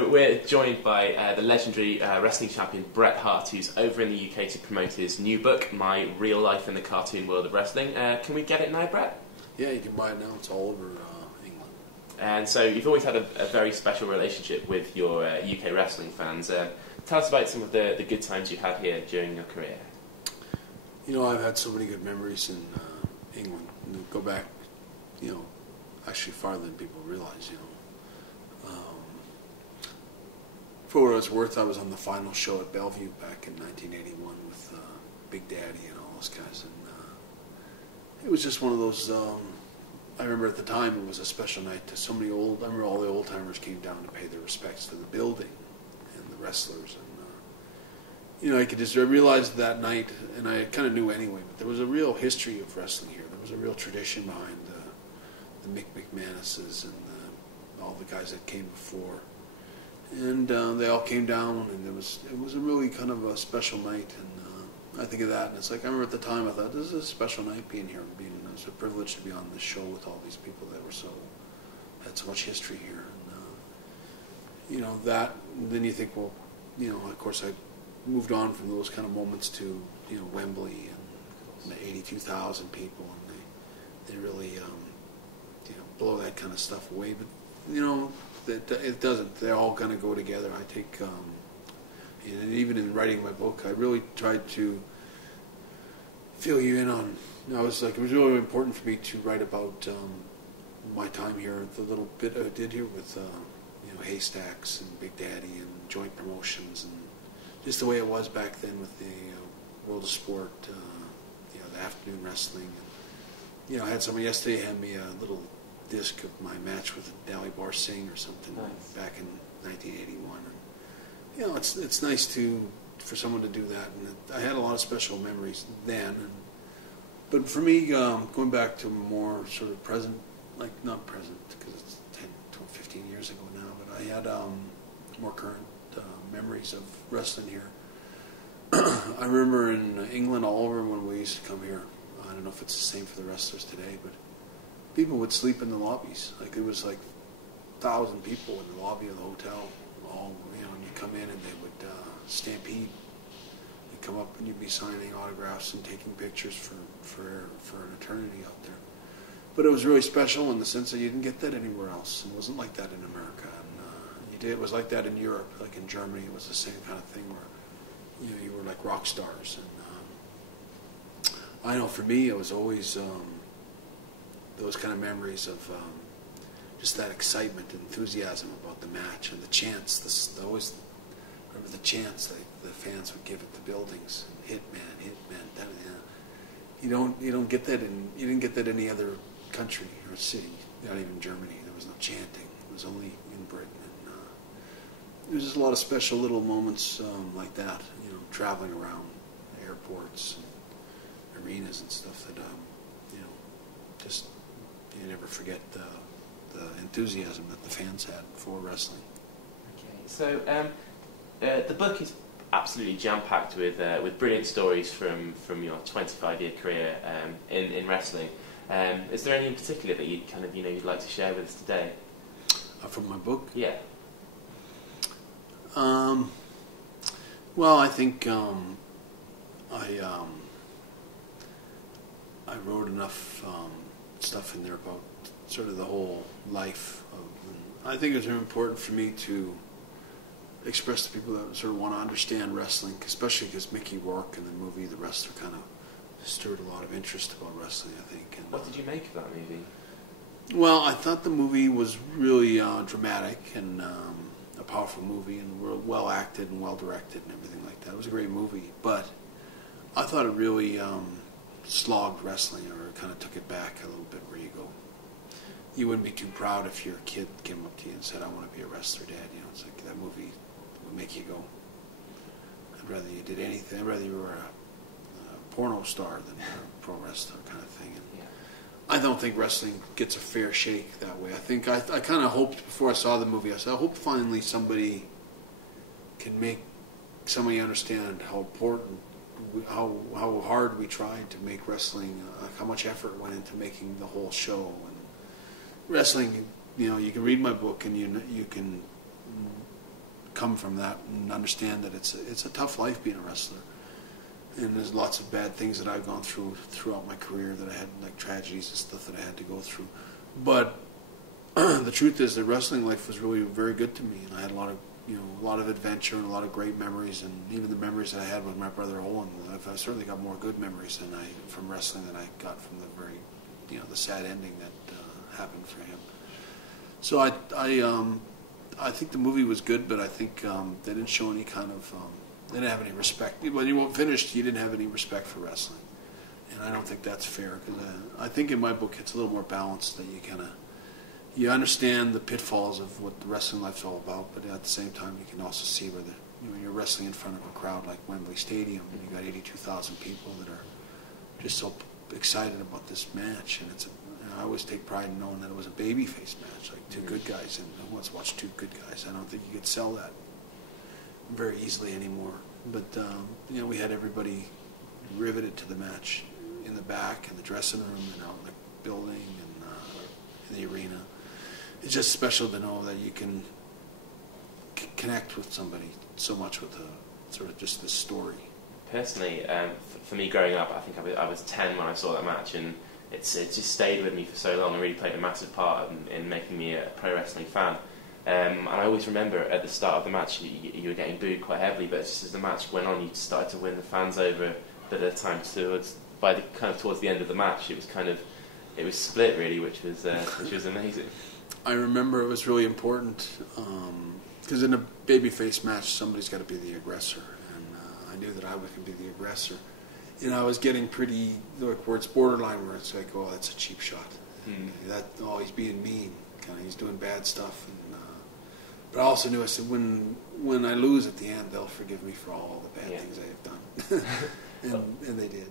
We're joined by the legendary wrestling champion Bret Hart, who's over in the UK to promote his new book, My Real Life in the Cartoon World of Wrestling. Can we get it now, Bret? Yeah, you can buy it now. It's all over England. And so you've always had a very special relationship with your UK wrestling fans. Tell us about some of the good times you had here during your career. You know, I've had so many good memories in England. And go back, actually farther than people realize, For what it's worth, I was on the final show at Bellevue back in 1981 with Big Daddy and all those guys, and it was just one of those. I remember at the time it was a special night. I remember all the old timers came down to pay their respects to the building and the wrestlers, and I realized that night, and I kind of knew anyway, but there was a real history of wrestling here. There was a real tradition behind the Mick McManuses and all the guys that came before. And they all came down, and it was a really kind of a special night. And I think of that, and it's like I remember at the time I thought this is a special night being here. It was a privilege to be on this show with all these people that had so much history here. And that. And then you think, well, of course I moved on from those kind of moments to Wembley and the 82,000 people, and they really blow that kind of stuff away. But it doesn't. They all kind of go together. I take, and even in writing my book, I really tried to fill you in on. It was really important for me to write about my time here. The little bit I did here with Haystacks and Big Daddy and joint promotions, and just the way it was back then with the World of Sport, the afternoon wrestling. And, I had somebody yesterday hand me a little disc of my match with Dalibor Singh or something back in 1981. And, it's nice for someone to do that, and I had a lot of special memories then. But for me, going back to more sort of present, not present because it's 10, 12, 15 years ago now, but I had more current memories of wrestling here. I remember in England all over when we used to come here. I don't know if it's the same for the wrestlers today, but people would sleep in the lobbies. It was 1,000 people in the lobby of the hotel. And you come in and they would stampede. You'd come up and you'd be signing autographs and taking pictures for an eternity out there. But it was really special in the sense that you didn't get that anywhere else. It wasn't like that in America. And it was like that in Europe. Like in Germany, it was the same kind of thing where you were like rock stars. And I know for me, it was always those kind of memories of just that excitement and enthusiasm about the match and the chants. Always remember the chants that the fans would give at the buildings. Hitman, Hitman. You don't get that you didn't get that in any other country or city. Not even Germany. There was no chanting. It was only in Britain. And there's just a lot of special little moments like that. Traveling around airports and arenas and stuff that just. You never forget the enthusiasm that the fans had for wrestling. Okay, so the book is absolutely jam-packed with brilliant stories from your 25-year career in wrestling. Is there any in particular that you'd like to share with us today? From my book? Yeah. Well, I think I wrote enough stuff in there about sort of the whole life of. I think it's very important for me to express to people that sort of want to understand wrestling, especially because Mickey Rourke in the movie The Wrestler kind of stirred a lot of interest about wrestling, I think. And, what did you make of that movie? Well, I thought the movie was really dramatic and a powerful movie and well acted and well directed and everything like that. It was a great movie, but I thought it really slogged wrestling, or kind of took it back a little bit, where you wouldn't be too proud if your kid came up to you and said, I want to be a wrestler, Dad. It's like that movie would make you go, I'd rather you did anything. I'd rather you were a porno star than a pro wrestler kind of thing. And yeah. I don't think wrestling gets a fair shake that way. I think I kind of hoped before I saw the movie, I said, I hope finally somebody can make somebody understand how important, how hard we tried to make wrestling, how much effort went into making the whole show. And wrestling, you can read my book and you can come from that and understand that it's a tough life being a wrestler. And there's lots of bad things that I've gone through throughout my career that I had, like tragedies and stuff that I had to go through. But the truth is that wrestling life was really very good to me, and I had a lot of adventure and a lot of great memories, and even the memories that I had with my brother Owen, I've certainly got more good memories from wrestling than I got from the very, the sad ending that happened for him. So I think the movie was good, but I think they didn't show any kind of, they didn't have any respect. When you finished, you didn't have any respect for wrestling, and I don't think that's fair, because I think in my book it's a little more balanced, that you understand the pitfalls of what the wrestling life's all about, but at the same time you can also see where you're wrestling in front of a crowd like Wembley Stadium, and you got 82,000 people that are just so excited about this match, and I always take pride in knowing that it was a babyface match, like two good guys, and who wants to watch two good guys? I don't think you could sell that very easily anymore. But we had everybody riveted to the match in the back, in the dressing room, and out in the building, and in the arena. It's just special to know that you can connect with somebody so much with sort of just this story. Personally, for me growing up, I think I was 10 when I saw that match, and it just stayed with me for so long and really played a massive part in making me a pro wrestling fan. And I always remember at the start of the match you were getting booed quite heavily, but just as the match went on, you started to win the fans over a bit at a time. Towards the end of the match, it was split really, which was amazing. I remember it was really important because in a babyface match, somebody's got to be the aggressor, and I knew that I was going to be the aggressor. And I was getting pretty, where it's borderline, where it's like, oh, that's a cheap shot. He's being mean, he's doing bad stuff. And, but I also knew, I said, when I lose at the end, they'll forgive me for all the bad things I have done, and they did.